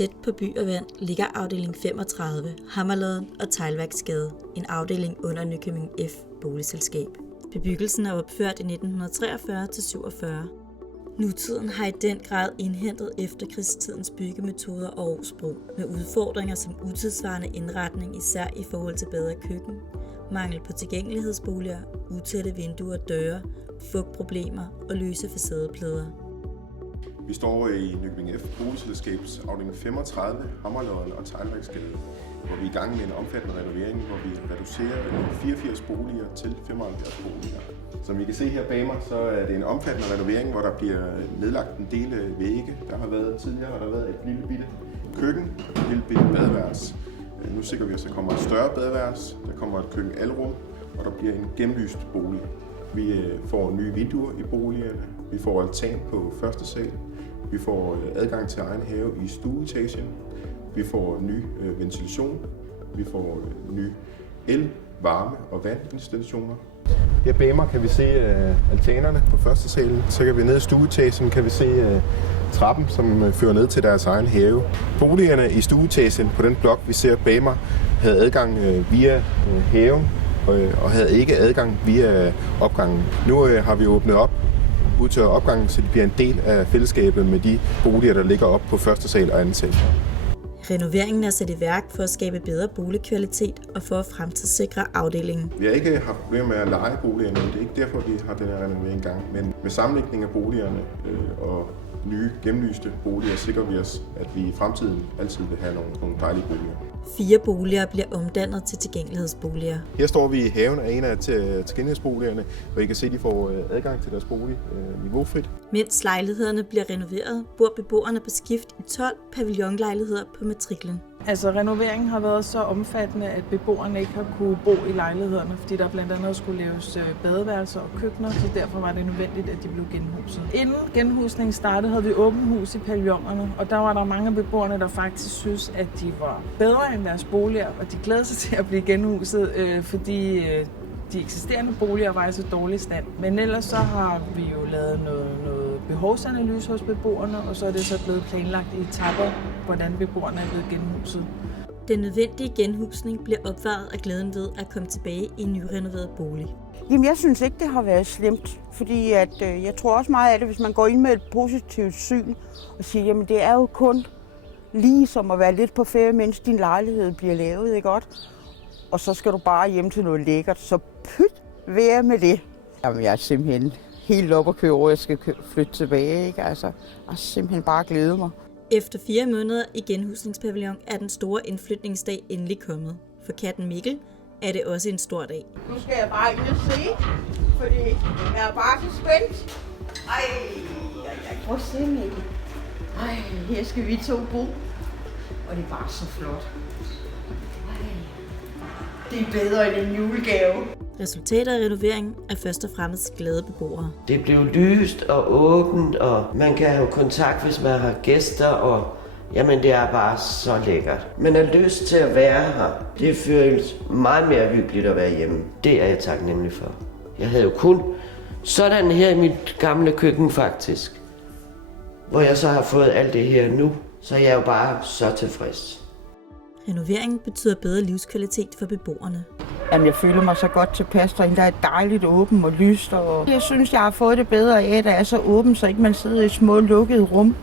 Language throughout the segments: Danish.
Tæt på by og vand ligger afdeling 35, Hammerladen og Teglværksgade, en afdeling under Nykøbing F. Boligselskab. Bebyggelsen er opført i 1943-47. Nutiden har i den grad indhentet efterkrigstidens byggemetoder og årsbrug, med udfordringer som utidssvarende indretning, især i forhold til bedre køkken, mangel på tilgængelighedsboliger, utætte vinduer og døre, fugtproblemer og løse facadeplader. Vi står i Nykøbing F. Boligselskabs afdeling 35, Hammerladen og Teglværksgade, hvor vi er i gang med en omfattende renovering, hvor vi reducerer 84 boliger til 75 boliger. Som I kan se her bag mig, så er det en omfattende renovering, hvor der bliver nedlagt en del vægge. Tidligere har der været et lille bitte køkken og et lille bitte badeværelse. Nu sikrer vi os, at der kommer et større badeværelse, der kommer et køkkenalrum, og der bliver en gennemlyst bolig. Vi får nye vinduer i boligerne, vi får altan på første sal, vi får adgang til egen have i stueetagen, vi får ny ventilation, vi får ny el, varme og vandinstallationer. Her bag mig kan vi se altanerne på første salen. Så kan vi ned i stueetagen, kan vi se trappen, som fører ned til deres egen have. Boligerne i stueetagen på den blok, vi ser bag mig, havde adgang via haven og havde ikke adgang via opgangen. Nu har vi åbnet op ud til opgangen, så det bliver en del af fællesskabet med de boliger, der ligger op på første sal og anden sal. Renoveringen er sat i værk for at skabe bedre boligkvalitet og for at fremtidssikre afdelingen. Vi har ikke haft problemer med at leje boligerne, det er ikke derfor, vi har den her renovering i gang. Men med sammenlægning af boligerne og nye gennemlyste boliger sikrer vi os, at vi i fremtiden altid vil have nogle dejlige boliger. 4 boliger bliver omdannet til tilgængelighedsboliger. Her står vi i haven af en af tilgængelighedsboligerne, hvor I kan se, at de får adgang til deres bolig niveaufrit. Mens lejlighederne bliver renoveret, bor beboerne på skift i 12 pavillonlejligheder på matriklen. Altså renoveringen har været så omfattende, at beboerne ikke har kunne bo i lejlighederne, fordi der blandt andet skulle laves badeværelser og køkkener, så derfor var det nødvendigt, at de blev genhuset. Inden genhusningen startede, havde vi åbent hus i pavillonerne, og der var der mange af beboerne, der faktisk synes, at de var bedre end deres boliger, og de glæder sig til at blive genhuset, fordi de eksisterende boliger var i så dårlig stand. Men ellers så har vi jo lavet noget behovsanalyse hos beboerne, og så er det så blevet planlagt i etapper, hvordan beboerne er blevet genhuset. Den nødvendige genhusning bliver opvejet af glæden ved at komme tilbage i en nyrenoveret bolig. Jamen, jeg synes ikke, det har været slemt, fordi jeg tror også meget af det, hvis man går ind med et positivt syn og siger, jamen det er jo kun lige som at være lidt på ferie, mens din lejlighed bliver lavet, ikke godt? Og så skal du bare hjem til noget lækkert, så pyt være med det. Jamen, jeg er simpelthen helt op at køre over, jeg skal flytte tilbage, ikke? Altså, jeg har simpelthen bare glædet mig. Efter 4 måneder i genhusningspavillon er den store indflytningsdag endelig kommet. For katten Mikkel er det også en stor dag. Nu skal jeg bare ind og se, fordi jeg er bare så spændt. Jeg prøver at se, Mikkel. Her skal vi 2 bo. Og det er bare så flot. Det er bedre end en julegave. Resultatet af renoveringen er først og fremmest glade beboere. Det blev lyst og åbent, og man kan have kontakt, hvis man har gæster, og jamen det er bare så lækkert. Man har lyst til at være her. Det føles meget mere hyggeligt at være hjemme. Det er jeg taknemmelig for. Jeg havde jo kun sådan her i mit gamle køkken faktisk, hvor jeg så har fået alt det her nu, så jeg er jo bare så tilfreds. Renoveringen betyder bedre livskvalitet for beboerne. Jamen, jeg føler mig så godt tilpas derinde. Der er dejligt åbent og lyst. Og jeg synes, jeg har fået det bedre af, at det er så åbent, så ikke man sidder i små lukkede rum.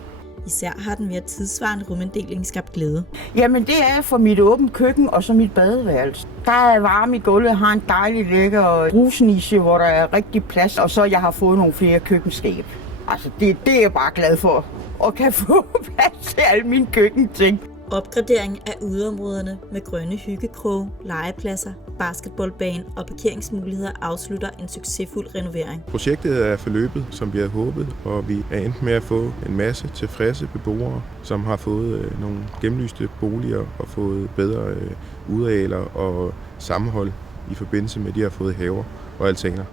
Især har den mere tidsvarende ruminddeling skabt glæde. Jamen, det er for mit åbent køkken og så mit badeværelse. Der er varme i gulvet, jeg har en dejlig lækker brusniche, hvor der er rigtig plads. Og så jeg har fået nogle flere køkkenskab. Altså, det er jeg bare glad for. Og kan få plads til alle mine køkkenting. Opgradering af udeområderne med grønne hyggekroge, legepladser, basketballbane og parkeringsmuligheder afslutter en succesfuld renovering. Projektet er forløbet, som vi havde håbet, og vi er endt med at få en masse tilfredse beboere, som har fået nogle gennemlyste boliger og fået bedre udearealer og sammenhold i forbindelse med, at de har fået haver og altaner.